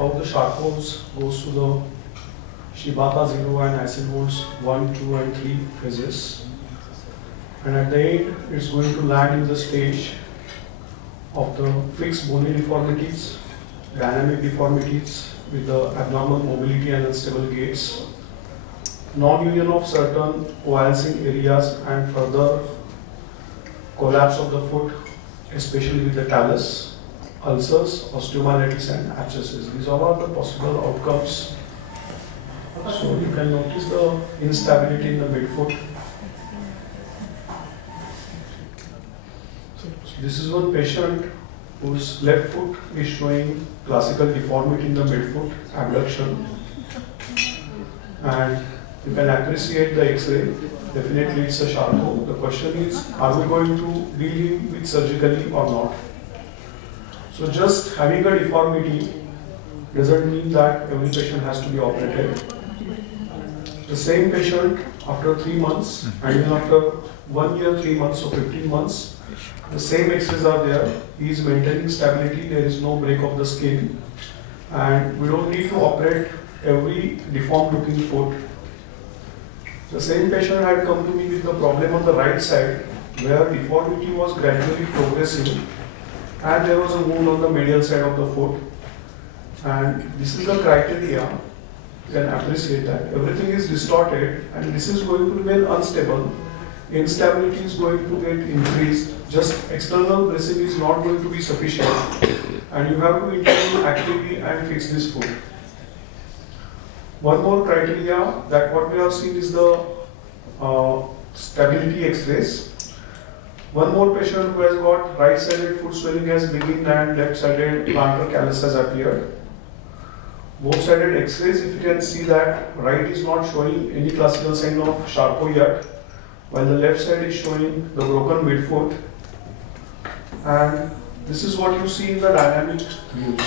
how the Charcot goes to the Shibata 0 and acid molds 1, 2 and 3 phases. And at the end, it's going to land in the stage of the fixed bony deformities, dynamic deformities with the abnormal mobility and unstable gaits, non-union of certain coalescing areas and further collapse of the foot, especially with the talus, ulcers, osteomyelitis and abscesses. These all are the possible outcomes. So you can notice the instability in the midfoot. This is one patient whose left foot is showing classical deformity in the midfoot, abduction. And you can appreciate the X-ray. Definitely it's a Charcot. The question is, are we going to deal him with surgically or not? So just having a deformity doesn't mean that every patient has to be operated. The same patient after 3 months and even after 1 year, 3 months or 15 months, the same X-rays are there. He is maintaining stability, there is no break of the skin, and we don't need to operate every deformed looking foot. The same patient had come to me with the problem on the right side where deformity was gradually progressing and there was a wound on the medial side of the foot. And this is the criteria, you can appreciate that. Everything is distorted and this is going to remain unstable. Instability is going to get increased. Just external bracing is not going to be sufficient and you have to intervene actively and fix this foot. One more criteria that what we have seen is the stability X-rays. One more patient who has got right-sided foot swelling has begun and left-sided plantar callus has appeared. Both-sided X-rays, if you can see that right is not showing any classical sign of Charcot yet, while the left side is showing the broken midfoot. And this is what you see in the dynamic views.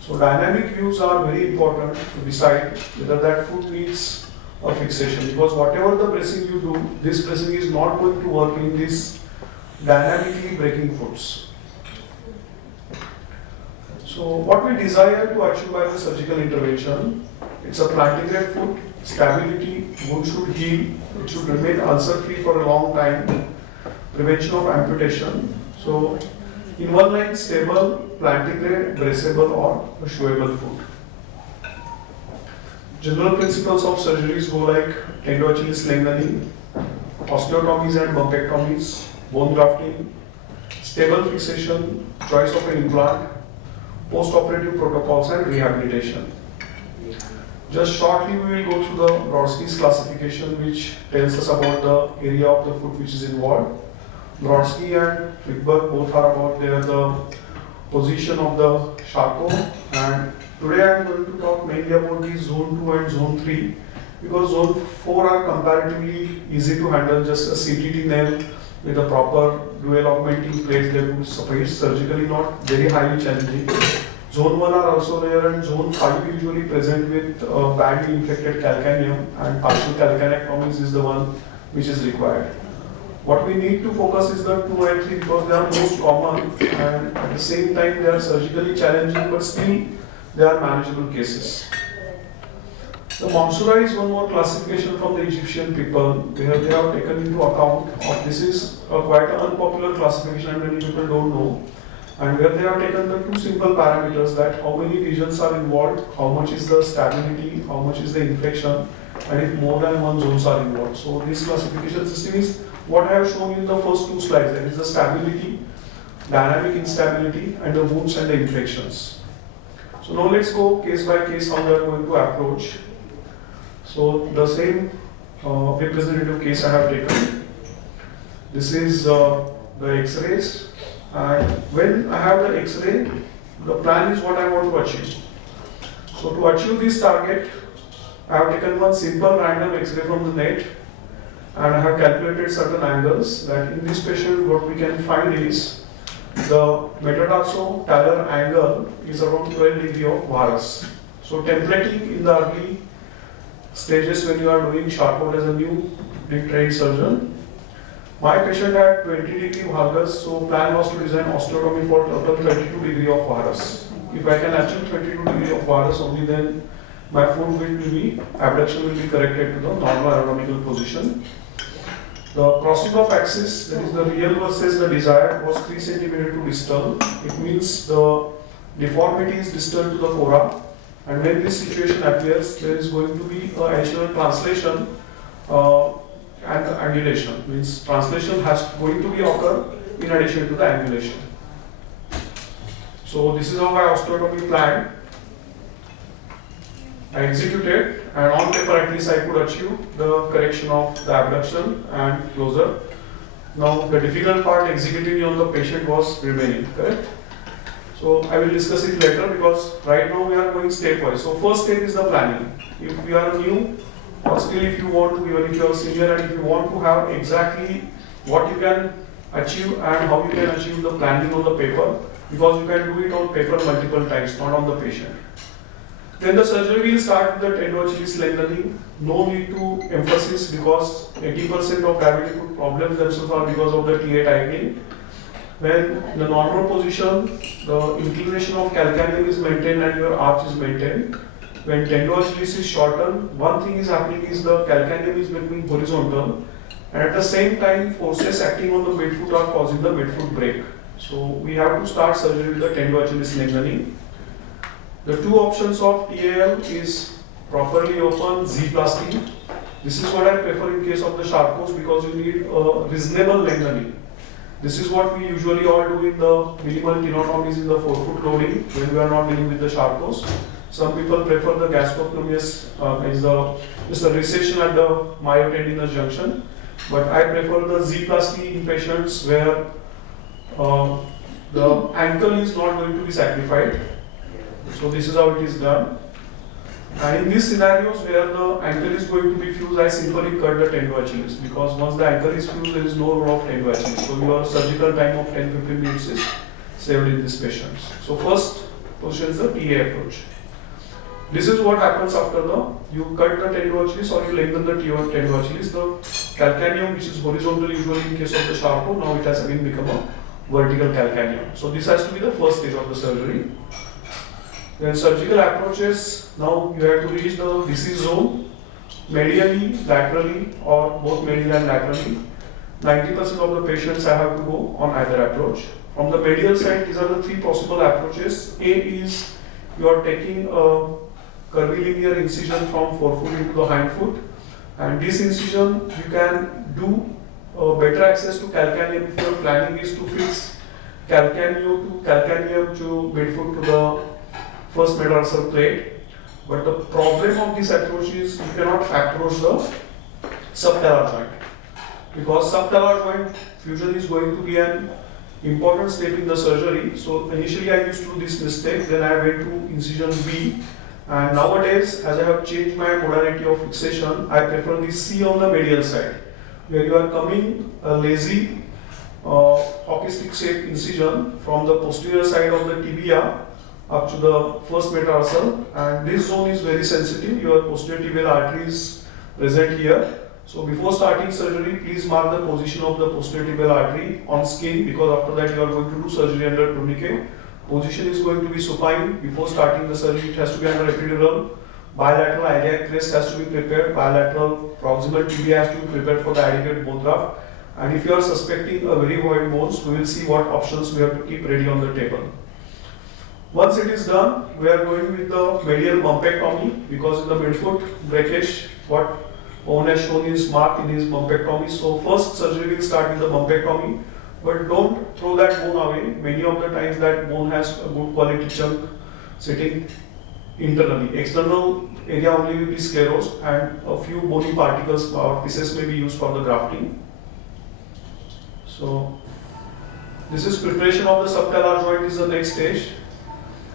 So dynamic views are very important to decide whether that foot needs a fixation, because whatever the bracing you do, this bracing is not going to work in these dynamically breaking foots. So what we desire to achieve by the surgical intervention, it's a plantigrade foot, stability, wound should heal, it should remain ulcer-free for a long time, prevention of amputation. So in one line, stable, plantigrade, braceable or a showable foot. General principles of surgeries go like tendo-Achilles lengthening, osteotomies and bumpectomies, bone grafting, stable fixation, choice of an implant, post-operative protocols and rehabilitation. Just shortly we will go through the Brodsky's classification, which tells us about the area of the foot which is involved. Brodsky and Frickberg both are about the position of the Charcot, and today I am going to talk mainly about the zone 2 and zone 3 because zone 4 are comparatively easy to handle, just a CTT nail with a proper dual augmenting plates they would suffice, surgically not very highly challenging. Zone 1 are also there and zone 5 usually present with badly infected calcaneum, and partial calcanectomies is the one which is required. What we need to focus is the 2 and 3 because they are most common and at the same time they are surgically challenging but still they are manageable cases. The Mansura is one more classification from the Egyptian people where they have taken into account of this is quite an unpopular classification and many people don't know, and where they have taken the two simple parameters that how many regions are involved, how much is the stability, how much is the infection, and if more than one zones are involved. So this classification system is what I have shown in the first 2 slides, that is the stability, dynamic instability and the wounds and the infections. So now let's go case by case how we are going to approach. So the same representative case I have taken. This is the X-rays, and when I have the X-ray, the plan is what I want to achieve. So to achieve this target, I have taken one simple random X-ray from the net and I have calculated certain angles that in this patient what we can find is the metatarso-talar angle is around 12 degrees of varus. So templating in the early stages when you are doing Charcot as a new trained surgeon, my patient had 20 degree varus, so plan was to design osteotomy for total 32 degree of varus. if I can achieve 22 degree of varus, only then my foot will be, abduction will be corrected to the normal anatomical position. The crossing of axis, that is the real versus the desired, was 3 cm to distal. It means the deformity is distal to the fora, and when this situation appears, there is going to be an additional translation and angulation. Means translation has going to be occur in addition to the angulation. So this is how my osteotomy planned. I executed, and on paper at least I could achieve the correction of the abduction and closure. Now the difficult part executing on the patient was remaining, correct? So I will discuss it later, because right now we are going stepwise. So first step is the planning. If we are new, or still if you want to, even if you are senior, and if you want to have exactly what you can achieve and how you can achieve the planning on the paper, because you can do it on paper multiple times, not on the patient. Then the surgery will start with the tendo Achilles lengthening. No need to emphasis, because 80% of diabetic foot problems themselves are because of the TA tightening. When in the normal position, the inclination of calcaneum is maintained and your arch is maintained. When tendo Achilles is shortened, one thing is happening is the calcaneum is becoming horizontal, and at the same time forces acting on the midfoot are causing the midfoot break. So we have to start surgery with the tendo Achilles lengthening. The two options of TAL is properly open Z-plasty. This is what I prefer in case of the Charcot, because you need a reasonable lengthening. This is what we usually all do in the minimal tenotomies in the forefoot loading when we are not dealing with the Charcot. Some people prefer the gastrocnemius, is the recession at the myotendinous junction, but I prefer the Z-plasty in patients where the ankle is not going to be sacrificed. So this is how it is done. And in these scenarios where the ankle is going to be fused, I simply cut the tendo Achilles, because once the ankle is fused, there is no role of tendo Achilles. So your surgical time of 10-15 minutes is saved in these patients. So first position is the TA approach. This is what happens after you cut the tendo Achilles or you lengthen the tendo Achilles. The calcaneum, which is horizontal usually in case of the Charcot, now it has again become a vertical calcaneum. So this has to be the first stage of the surgery. Then surgical approaches, now you have to reach the disease zone medially, laterally, or both medial and laterally. 90% of the patients I have to go on either approach. From the medial side, these are the three possible approaches. A is you are taking a curvilinear incision from forefoot into the hindfoot, and this incision you can do better access to calcaneum if your planning is to fix calcaneum to midfoot to the first metatarsal plate. But the problem of this approach is you cannot approach the subtalar joint, because subtalar joint fusion is going to be an important step in the surgery. So initially I used to do this mistake, then I went to incision B, and nowadays as I have changed my modality of fixation, I prefer the C on the medial side, where you are coming a lazy hockey stick shaped incision from the posterior side of the tibia up to the first metatarsal, and this zone is very sensitive. Your posterior tibial artery is present here. So before starting surgery, please mark the position of the posterior tibial artery on skin, because after that you are going to do surgery under tourniquet. Position is going to be supine. Before starting the surgery, it has to be under epidural. Bilateral iliac crest has to be prepared. Bilateral proximal tibia has to be prepared for the adequate bone graft. And if you are suspecting a very void bones, we will see what options we have to keep ready on the table. Once it is done, we are going with the medial bumpectomy, because in the midfoot breakage, what Owen has shown is marked in his bumpectomy. So first surgery will start with the bumpectomy, but don't throw that bone away. Many of the times that bone has a good quality chunk sitting internally. External area only will be sclerosed, and a few bony particles or pieces may be used for the grafting. So this is preparation of the subtalar joint is the next stage.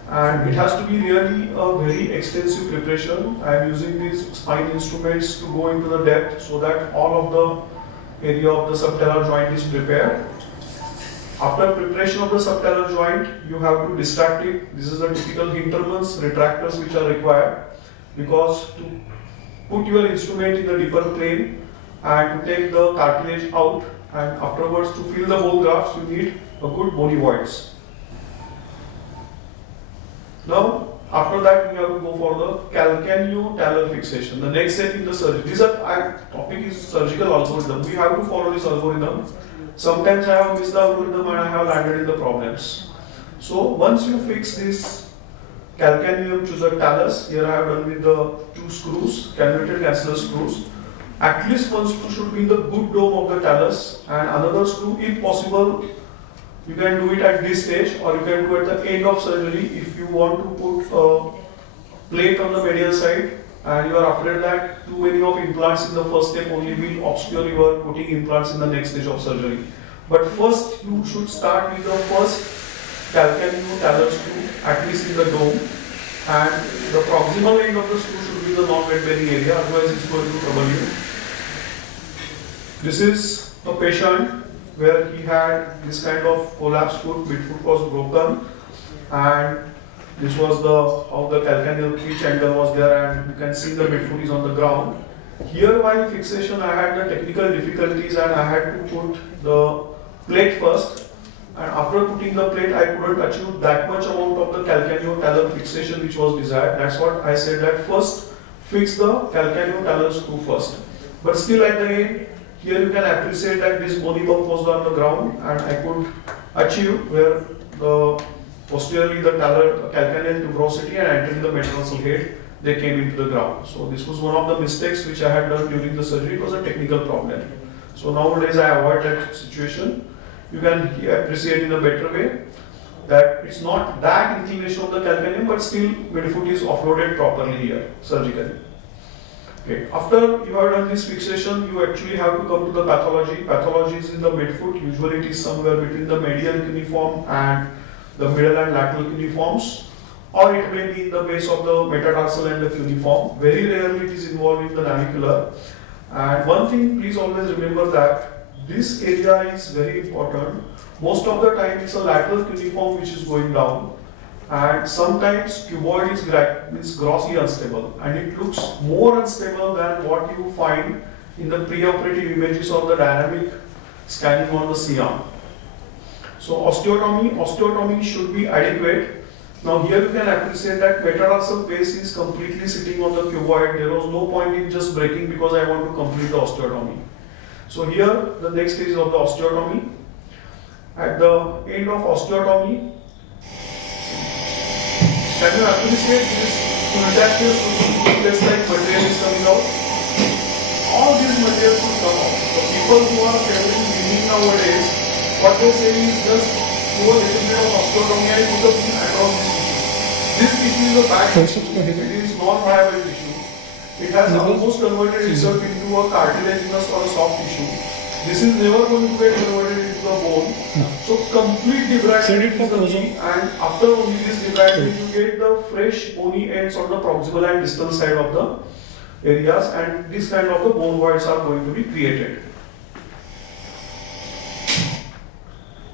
And it has to be really a very extensive preparation. I am using these spine instruments to go into the depth so that all of the area of the subtalar joint is prepared. After preparation of the subtalar joint, you have to distract it. This is the typical hintermans, retractors which are required, because to put your instrument in the deeper plane and to take the cartilage out, and afterwards to fill the bone grafts, you need a good bony voids. Now, after that, we have to go for the calcaneotalar fixation. The next step in the surgery. This topic is surgical algorithm. We have to follow this algorithm. Sometimes I have missed the algorithm and I have landed in the problems. So once you fix this calcaneum to the talus, here I have done with the 2 screws, cannulated cancellous screws. At least one screw should be in the good dome of the talus, and another screw, if possible, you can do it at this stage, or you can do it at the end of surgery if you want to put a plate on the medial side and you are afraid that too many of implants in the first step only will obscure your putting implants in the next stage of surgery. But first you should start with the first calcaneotalar screw, at least in the dome, and the proximal end of the screw should be the non-weight bearing area, otherwise it's going to trouble you. This is a patient where he had this kind of collapsed foot, midfoot was broken, and this was how the calcaneal pitch angle was there, and you can see the midfoot is on the ground. Here while fixation I had the technical difficulties and I had to put the plate first, and after putting the plate I couldn't achieve that much amount of the calcaneotalar fixation which was desired. That's what I said, that first fix the calcaneotalar screw first. But still at the end, here you can appreciate that this bony bump was on the ground and I could achieve where posteriorly the calcaneal tuberosity and entering the metatarsal head, they came into the ground. So this was one of the mistakes which I had done during the surgery. It was a technical problem. So nowadays I avoid that situation. You can appreciate in a better way that it's not that inclination of the calcaneum, but still midfoot is offloaded properly here surgically. Okay. After you have done this fixation, you actually have to come to the pathology. Pathology is in the midfoot. Usually it is somewhere between the medial cuneiform and the middle and lateral cuneiforms, or it may be in the base of the metatarsal and the cuneiform. Very rarely it is involved in the navicular. And one thing, please always remember that this area is very important. Most of the time it's a lateral cuneiform which is going down, and sometimes cuboid is grossly unstable, and it looks more unstable than what you find in the preoperative images or the dynamic scanning on the C-arm. So osteotomy should be adequate. Now here you can appreciate that metatarsal base is completely sitting on the cuboid. There was no point in just breaking because I want to complete the osteotomy. So here the next stage of the osteotomy. At the end of osteotomy, can you appreciate this metastasis place like material is coming out? All these materials will come out. The people who are carrying bleeding nowadays, what they say is just do a little bit of osteotomy and put a beam across this tissue. This tissue is a bad tissue. It is non-viable tissue. It has almost converted itself into a cartilaginous or a soft tissue. This is never going to get converted into the bone. So complete debridement is the key, and after only this debridement you get the fresh bony ends on the proximal and distal side of the areas, and this kind of the bone voids are going to be created.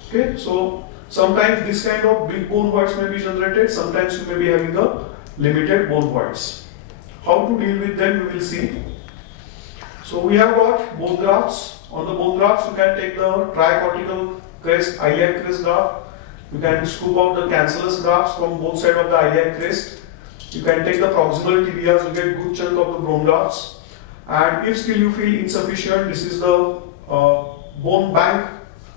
Okay, so sometimes this kind of big bone voids may be generated, sometimes you may be having a limited bone voids. How to deal with them we will see. So we have got bone grafts. On the bone grafts you can take the tricortical crest, iliac crest graft. You can scoop out the cancellous grafts from both sides of the iliac crest. You can take the proximal tibias, you get good chunk of the bone grafts. And if still you feel insufficient, this is the bone bank,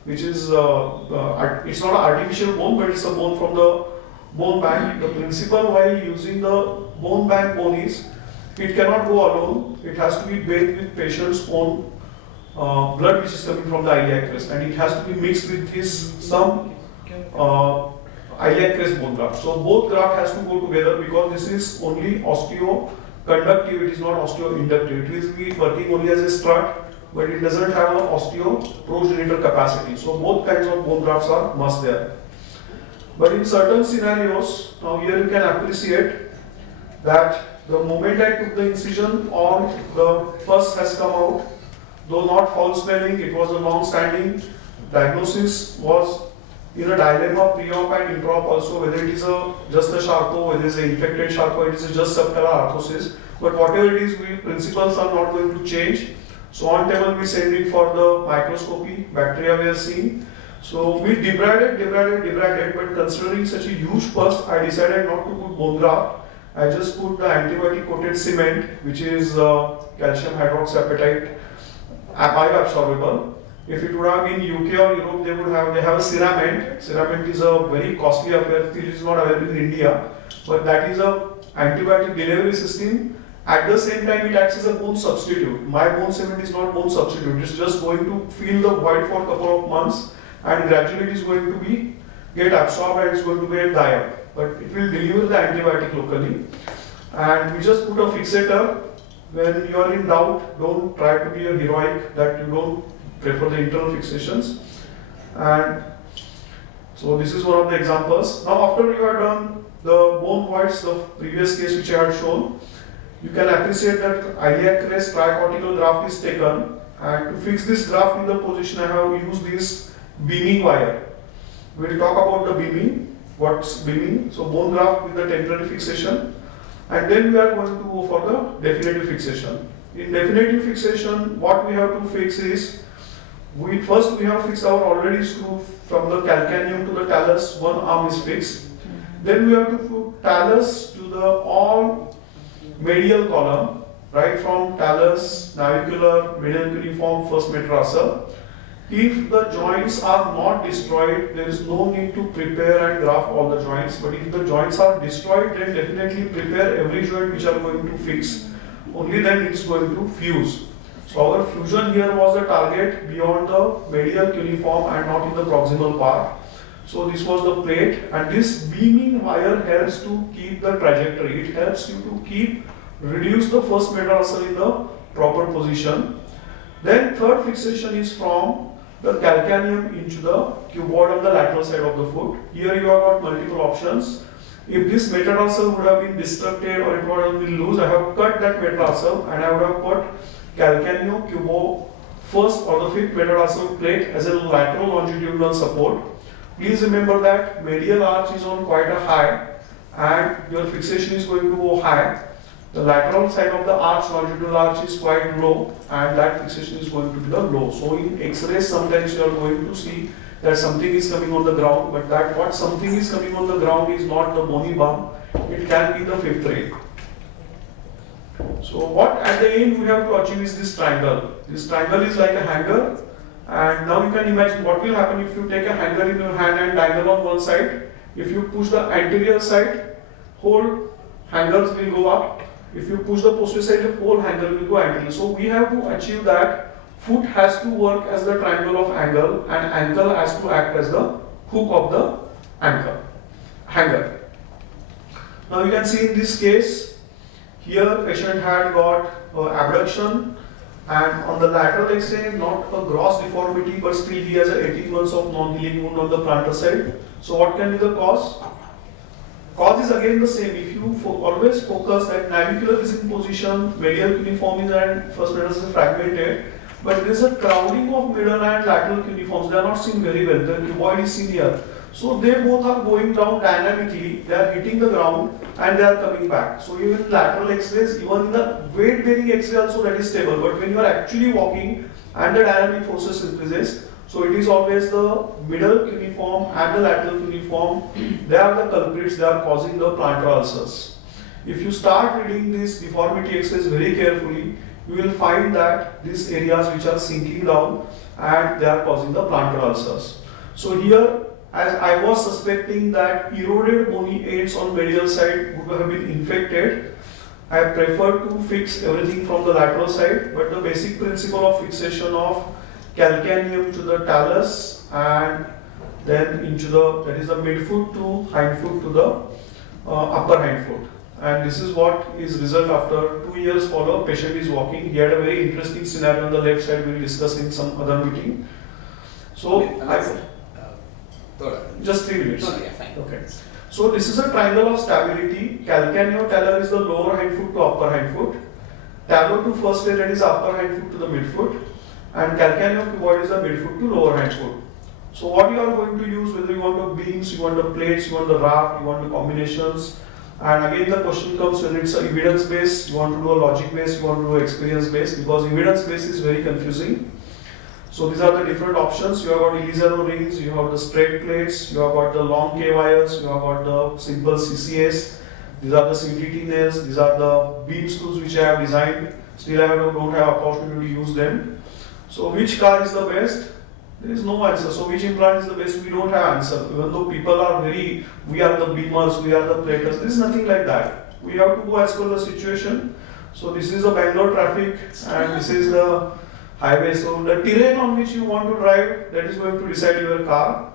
which is it's not an artificial bone, but it's a bone from the bone bank. The principle while using the bone bank bone is it cannot go alone. It has to be bathed with patient's own blood which is coming from the iliac crest, and it has to be mixed with some iliac crest bone graft. So both graft has to go together because this is only osteoconductive, it is not osteoinductive. It will be working only as a strut, but it doesn't have an osteoprogenitor capacity. So both kinds of bone grafts are must there. But in certain scenarios, now here you can appreciate that the moment I took the incision, all the pus has come out. Though not foul smelling, it was a long-standing diagnosis, was in a dilemma pre-op and intra-op also, whether it is just a Charcot, whether it is an infected Charcot, it is just subtalar arthrosis. But whatever it is, principles are not going to change. So on table we send it for the microscopy, bacteria we are seeing. So we debrided, but considering such a huge pus, I decided not to put bone graft. I just put the antibiotic coated cement, which is calcium hydroxyapatite, bioabsorbable. If it would have been UK or Europe, they have a cerament. Cerament is a very costly affair. It is not available in India, but that is a antibiotic delivery system. At the same time, it acts as a bone substitute. My bone cement is not bone substitute. It's just going to fill the void for a couple of months, and gradually it is going to get absorbed and it's going to get die up. But it will deliver the antibiotic locally. And we just put a fixator. When you are in doubt, don't try to be a heroic that you don't prefer the internal fixations. And so this is one of the examples. Now after you are done the bone voids, the previous case which I had shown, you can appreciate that iliac crest tricortical graft is taken, and to fix this graft in the position I have used this beaming wire. We will talk about the beaming, what's beaming. So bone graft with the temporary fixation, and then we are going to go for the definitive fixation. In definitive fixation, what we have to fix is, first we have fixed our already screw from the calcaneum to the talus, one arm is fixed. Then we have to put talus to the all medial column, right from talus, navicular, medial cuneiform, first metatarsal. If the joints are not destroyed, there is no need to prepare and graft all the joints. But if the joints are destroyed, then definitely prepare every joint which are going to fix. Only then it's going to fuse. So our fusion here was the target beyond the medial cuneiform and not in the proximal part. So this was the plate, and this beaming wire helps to keep the trajectory. It helps you to reduce the first metatarsal in the proper position. Then third fixation is from the calcaneum into the cuboid on the lateral side of the foot. Here you have got multiple options. If this metatarsal would have been destructed or it would have been loose, I have cut that metatarsal and I would have put calcaneum cubo first or the fifth metatarsal plate as a lateral longitudinal support. Please remember that medial arch is on quite a high and your fixation is going to go high. The lateral side of the arch, longitudinal arch, is quite low and that fixation is going to be the low. So in X-rays sometimes you are going to see that something is coming on the ground, but that what something is coming on the ground is not the bony bump, it can be the fifth ray. So what at the end we have to achieve is this triangle. This triangle is like a hanger, and now you can imagine what will happen if you take a hanger in your hand and dangle on one side. If you push the anterior side, whole hangers will go up. If you push the posterior side, the whole hanger will go anterior. So we have to achieve that foot has to work as the triangle of angle and ankle has to act as the hook of the hanger. Now you can see in this case, here patient had got abduction, and on the lateral X-ray not a gross deformity, but still he has a 18 months of non-healing wound on the plantar side. So what can be the cause? Cause is again the same. If you always focus that navicular is in position, medial cuneiform is and first metatarsal is fragmented, but there is a crowding of middle and lateral cuneiforms. They are not seen very well. The cuboid is seen here. So they both are going down dynamically. They are hitting the ground and they are coming back. So even lateral X-rays, even in the weight bearing X-ray also that is stable. But when you are actually walking and the dynamic forces increases, so it is always the middle cuneiform and the lateral cuneiform. They are the culprits. They are causing the plantar ulcers. If you start reading this deformity X-rays very carefully, you will find that these areas which are sinking down and they are causing the plantar ulcers. So here, as I was suspecting that eroded bony ends on medial side would have been infected, I prefer to fix everything from the lateral side, but the basic principle of fixation of calcaneum to the talus and then into the, that is the midfoot to hindfoot to the upper hindfoot. And this is what is result after 2 years follow-up. Patient is walking. He had a very interesting scenario on the left side. We will discuss in some other meeting. So just 3 minutes. No, yeah, fine. Okay. So this is a triangle of stability. Calcaneotalar is the lower hindfoot to upper hindfoot. Talo to first ray, that is upper hindfoot to the midfoot. And calcaneocuboid is the midfoot to lower hindfoot. So what you are going to use, whether you want the beams, you want the plates, you want the raft, you want the combinations. And again the question comes whether it's evidence based, you want to do a logic based, you want to do experience based, because evidence based is very confusing. So these are the different options. You have got Elizano rings, you have the straight plates, you have got the long K wires, you have got the simple CCS. These are the CTT nails, these are the beam screws which I have designed. Still I don't have opportunity to use them. So which car is the best? There is no answer. So which implant is the best? We don't have answer. Even though people are we are the beamers, we are the platers. There is nothing like that. We have to go as per the situation. So this is the Bangalore traffic and this is the highway. So the terrain on which you want to drive, that is going to decide your car.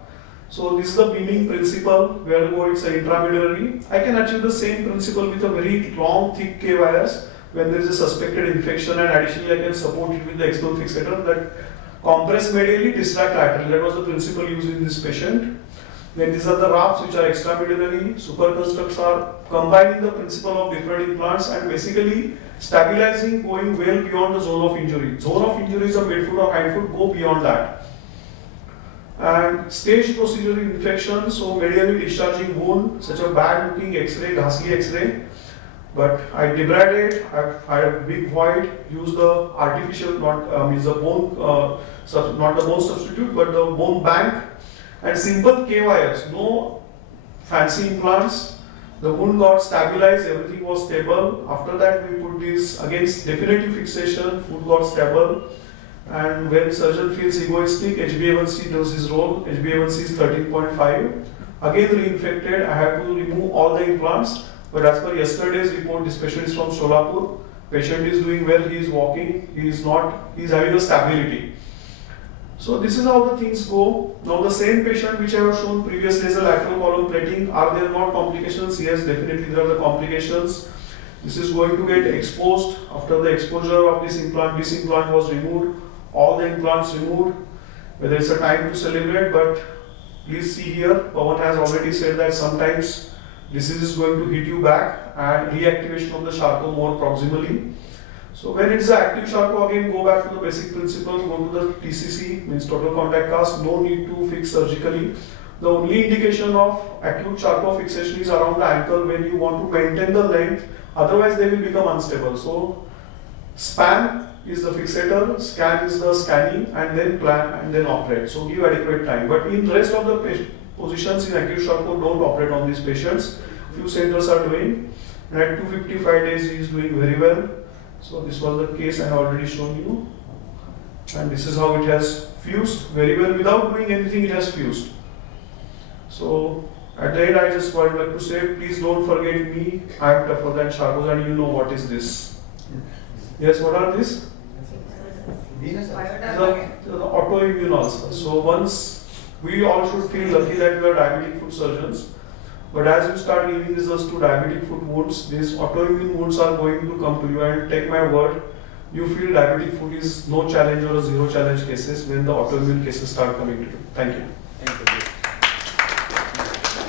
So this is the beaming principle, where it's an intramedullary. I can achieve the same principle with a very long thick K wires when there is a suspected infection, and additionally I can support it with the external fixator that compress medially, distract laterally. That was the principle used in this patient. Then these are the wraps which are extramedullary. Super constructs are combining the principle of different implants and basically stabilizing, going well beyond the zone of injury. Zone of injury is a midfoot or hindfoot, go beyond that. And stage procedure in infection, so medially discharging wound, such a bad looking X-ray, ghastly X-ray. But I debrided, I had a big void, used the artificial, not the bone, not the bone substitute, but the bone bank, and simple K wires, no fancy implants. The wound got stabilized, everything was stable. After that, we put this against definitive fixation, foot got stable. And when surgeon feels egoistic, HbA1c does his role. HbA1c is 13.5. Again reinfected, I have to remove all the implants. But as per yesterday's report, this patient is from Solapur. Patient is doing well, he is walking, he is having a stability. So this is how the things go. Now the same patient which I have shown previously as a lateral column plating, are there not complications? Yes, definitely there are the complications. This is going to get exposed. After the exposure of this implant was removed. All the implants removed, whether it's a time to celebrate, but please see here, Pawan has already said that sometimes disease is going to hit you back and reactivation of the Charcot more proximally. So when it's the active Charcot, again go back to the basic principle, go to the TCC, means total contact cast, no need to fix surgically. The only indication of acute Charcot fixation is around the ankle when you want to maintain the length, otherwise they will become unstable. So span is the fixator, scan is the scanning, and then plan and then operate. So give adequate time. But in rest of the positions in acute Charcot, don't operate on these patients. Few centers are doing, and at 255 days he is doing very well. So this was the case I have already shown you, and this is how it has fused very well without doing anything. It has fused. So at the end, I just would like to say, please don't forget me. I am tougher than Charcot, and you know what is this. Yes, what are these? The autoimmune ulcers. So once we all should feel lucky that we are diabetic foot surgeons, but as you start giving results to diabetic foot wounds, these autoimmune wounds are going to come to you, and take my word, you feel diabetic foot is no challenge or a zero challenge cases when the autoimmune cases start coming to you. Thank you. Thank you.